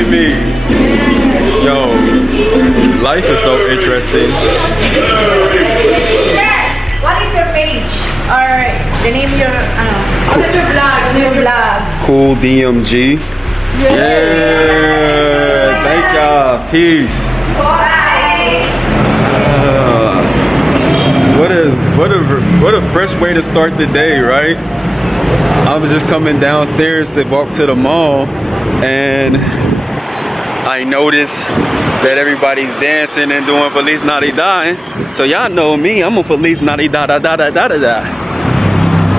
with me. Yo, life is so interesting. What is your page? Or the name of your, what is your vlog? Your vlog? Cooldmg. Yeah. Thank y'all. Peace. Bye. What a fresh way to start the day, right? I was just coming downstairs to walk to the mall, and I noticed that everybody's dancing and doing Feliz Navidad. So y'all know me, I'm a Feliz Navidad da da da da da da.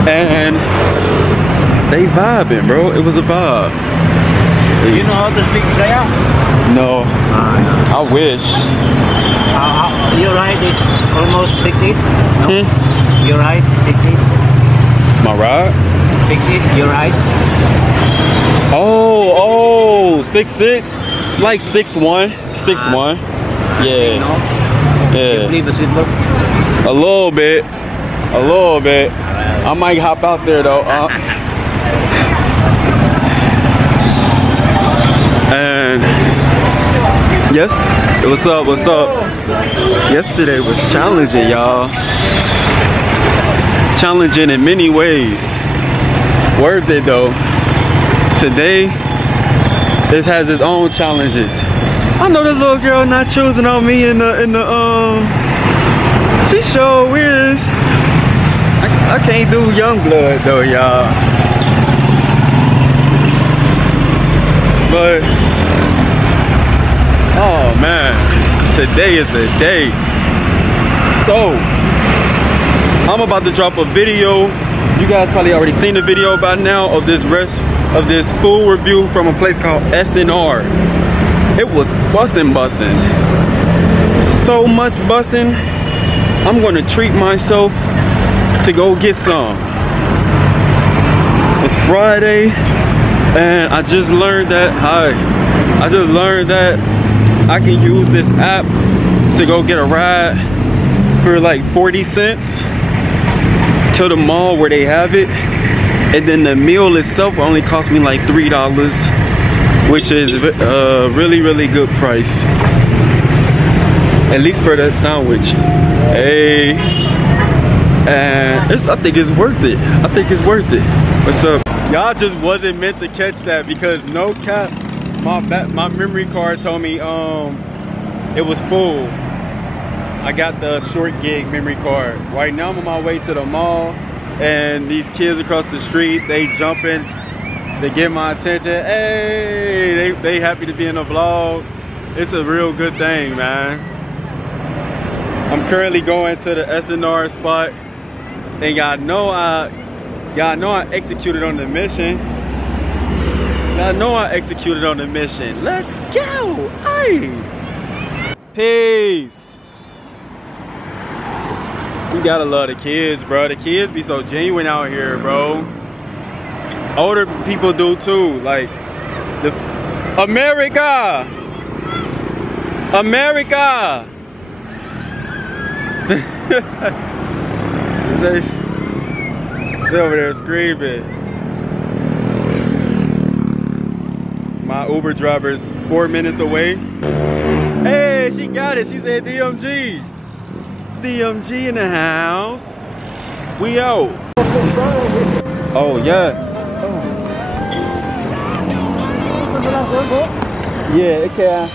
And they vibing, bro. It was a vibe. You know how to speak Kaya? No. I wish. Your ride is almost 60? No? Your ride 60? My ride? 60, your ride? Oh, 6'6", like 6'1", 6'1". Yeah. You know? Yeah. You play basketball? A little bit. I might hop out there though. And yes, what's up? Yesterday was challenging, y'all. Challenging in many ways. Worth it though. Today, this has its own challenges. I know this little girl not choosing on me in the she sure is. I can't do young blood though, y'all. But oh man, today is the day. So I'm about to drop a video. You guys probably already seen the video by now of this food review from a place called SNR. It was bussin'. So much bussin'. I'm gonna treat myself to go get some. It's Friday, and I just learned that I can use this app to go get a ride for like 40 cents to the mall where they have it, and then the meal itself only cost me like $3, which is a really good price, at least for that sandwich. Hey, and I think it's worth it. What's up? Y'all just wasn't meant to catch that, because no cap, my memory card told me it was full. I got the short gig memory card. Right now I'm on my way to the mall, and these kids across the street, they jumping, they get my attention. Hey, they happy to be in the vlog. It's a real good thing, man. I'm currently going to the SNR spot, and y'all know I executed on the mission. Let's go. Hey, peace. We gotta love the kids, bro. The kids be so genuine out here, bro. Older people do too. Like, America. They're over there screaming. My Uber driver's 4 minutes away. Hey, she got it. She said DMG. DMG in the house. We out. Oh yes. Yeah, it can.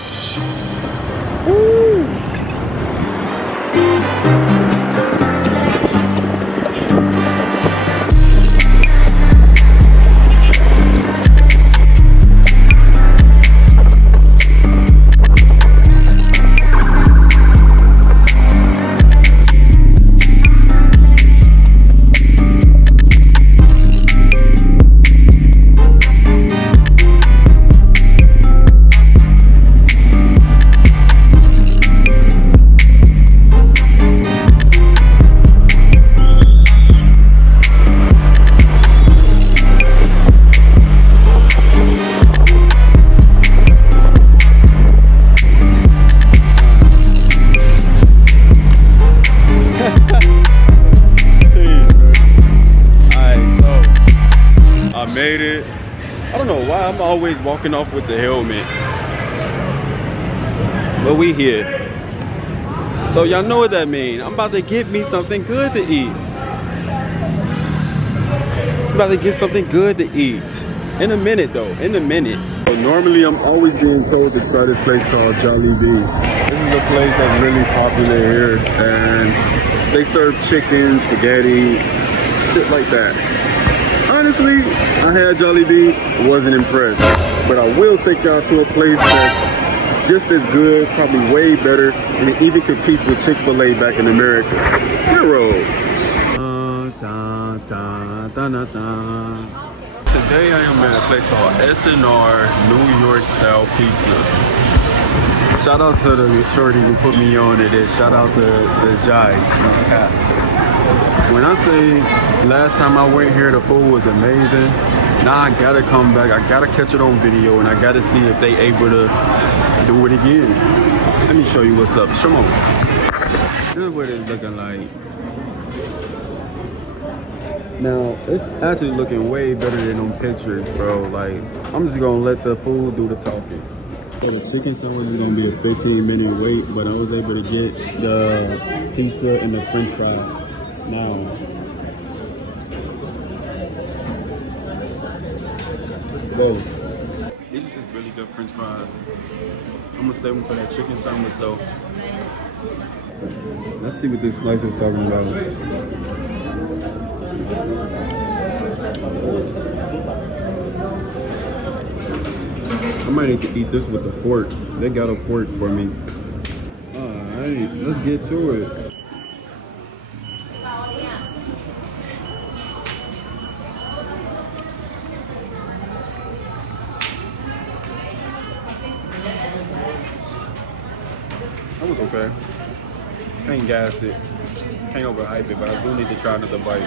Woo. Made it. I don't know why I'm always walking off with the helmet. but we here. So y'all know what that means. I'm about to get me something good to eat. I'm about to get something good to eat. In a minute though, in a minute. So normally I'm always being told to try this place called Jollibee. This is a place that's really popular here, and they serve chicken, spaghetti, shit like that. Honestly, I had Jollibee, wasn't impressed. But I will take y'all to a place that's just as good, probably way better, and it even competes with Chick-fil-A back in America. Hero. Today I am at a place called SNR New York Style Pizza. Shout out to the shorty who put me on it. Shout out to the Jai. When I say last time I went here, the food was amazing. Now I gotta come back. I gotta catch it on video, and I gotta see if they able to do it again. Let me show you what's up. Come on. This is what it's looking like. Now it's actually looking way better than on pictures, bro. Like, I'm just gonna let the food do the talking. So the chicken sandwich is gonna be a 15-minute wait, but I was able to get the pizza and the French fries now. Whoa. These are just really good French fries. I'm gonna save them for that chicken sandwich though. Let's see what this slice is talking about. I might need to eat this with a fork. They got a fork for me. Alright, let's get to it. That was okay. Can't gas it. Can't overhype it, but I do need to try another bite.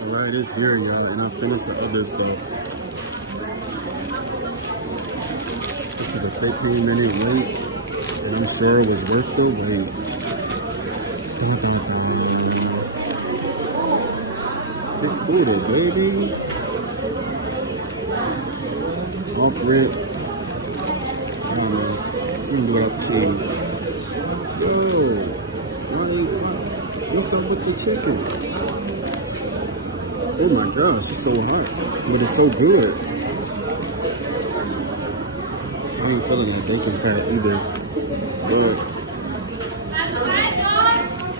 Alright, it's here, y'all, and I finished the other stuff. This is a 15-minute wait, and I'm sure it was worth the wait. Recorded, baby. Off rip. I don't know. You can do it up cheese. Whoa. What's up with the chicken? Oh my gosh, it's so hot, but it's so good. I ain't feeling like bacon fat either, but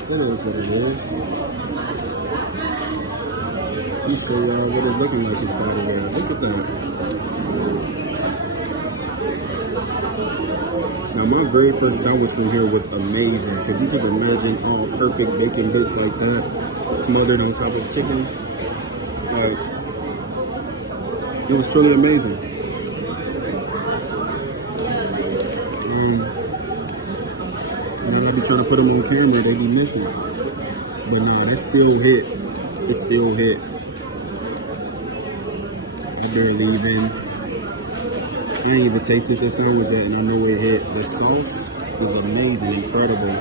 that is what it is. Let me show y'all what it's looking like inside of there. Look at that. Now my very first sandwich from here was amazing. Could you just imagine all perfect bacon bits like that, smothered on top of chicken? It was truly amazing. And I be trying to put them on camera, they be missing. But no, it still hit. It still hit. I did leave in. I ain't even tasted this sandwich yet, and I know it hit. The sauce was amazing, incredible.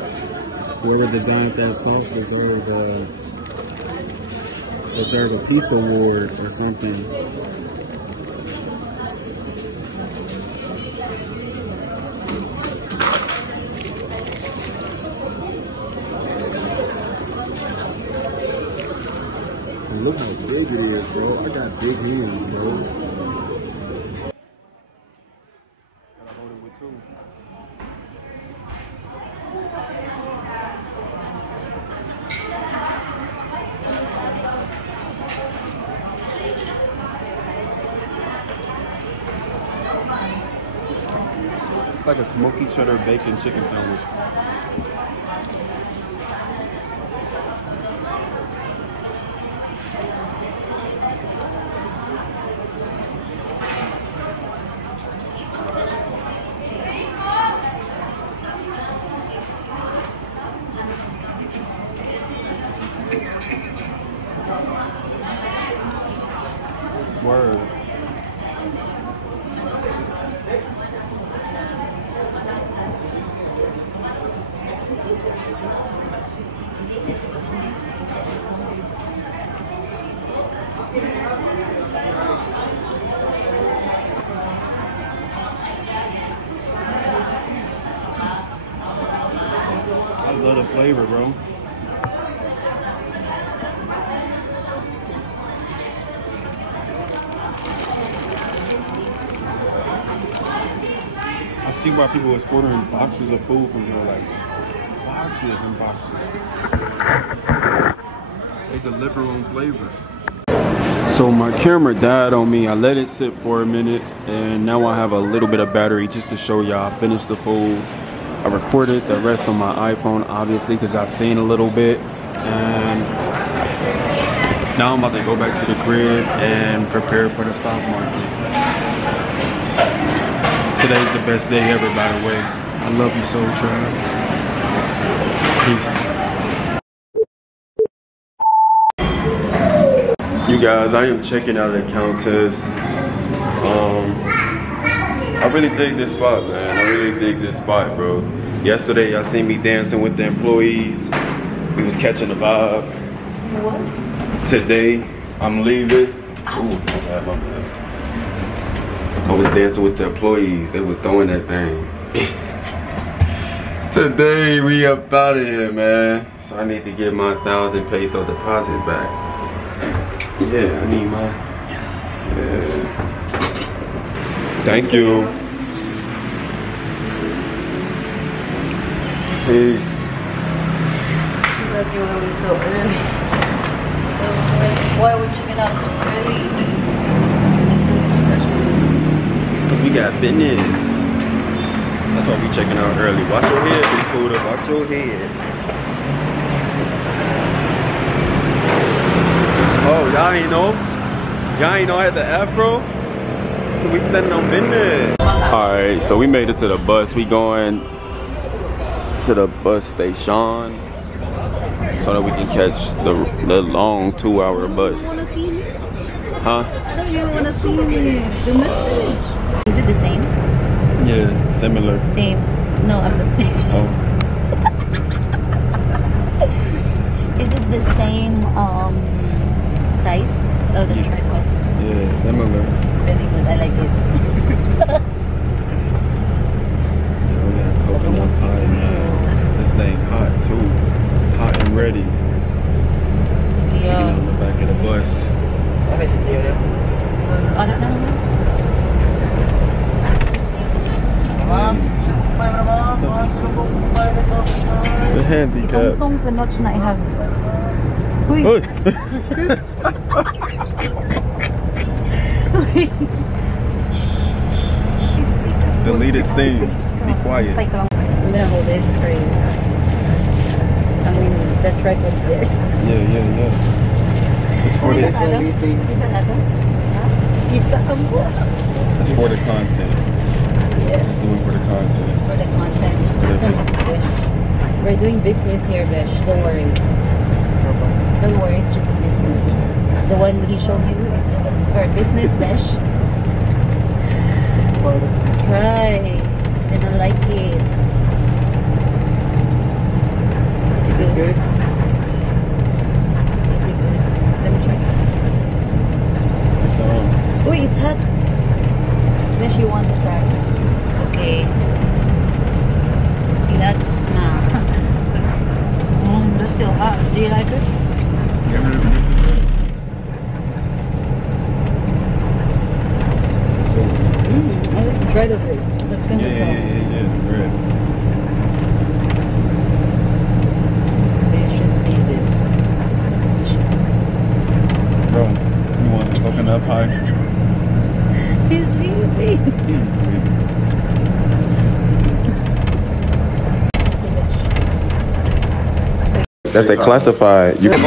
Whoever designed that sauce deserved a peace award or something. And look how big it is, bro. I got big hands, bro. Gotta hold it with two. It's like a smoky cheddar bacon chicken sandwich. Word. love the flavor, bro. I see why people was ordering boxes of food from here, like boxes and boxes. They deliver on flavor. So my camera died on me. I let it sit for a minute, and now I have a little bit of battery just to show y'all I finished the food. I recorded the rest on my iPhone, obviously, because I've seen a little bit. And now I'm about to go back to the crib and prepare for the stock market. Today's the best day ever, by the way. I love you so, Trav. Peace. You guys, I am checking out the Countess. I really dig this spot, man. I really dig this spot, bro. Yesterday, y'all seen me dancing with the employees. We was catching the vibe. What? Today, I'm leaving. Ooh, my bad. I was dancing with the employees. They was throwing that thing. Today, we up out of here, man. So I need to get my 1,000 peso deposit back. Yeah, I need my... Yeah. Thank you. Peace. She's asking why we're so early. Why are we checking out so early? Because we got business. That's why we checking out early. Watch your head, big Cuda. Watch your head. Oh, y'all ain't know? Y'all ain't know I had the afro? We standing on business. Alright, so we made it to the bus. We going to the bus station so that we can catch the long 2-hour bus. You want to see me? Huh? I don't even want to see me. The message. Is it the same? Yeah, similar. Same. No, I'm the Oh. Is it the same size of the tripod? Yeah, similar. Very good, I like it. We got coconut pie, man. This thing hot too. Hot and ready. Yeah. On the back of the bus. I don't know. The handicap. Tongtong sa notch na ihag. Uy! Uy! Deleted scenes. Be quiet. I'm gonna hold it for you. I mean, the tripod there. Yeah. It's for the... It's for the content. Yeah. It's doing for the content. For the content. We're doing business here, Besh. Don't worry. Don't worry, it's just a business. The one he showed you is just for business, Besh. Try. Didn't like it. Is it good? Is it good? Let me try. Wait, it's hot. Besh, you want to try? Okay. See that? Nah. That's still hot. Do you like it? I like to try the bread. That's gonna be Yeah, bread. They should see this. Bro, you want coconut pie? He's leaving. That's a classified. You can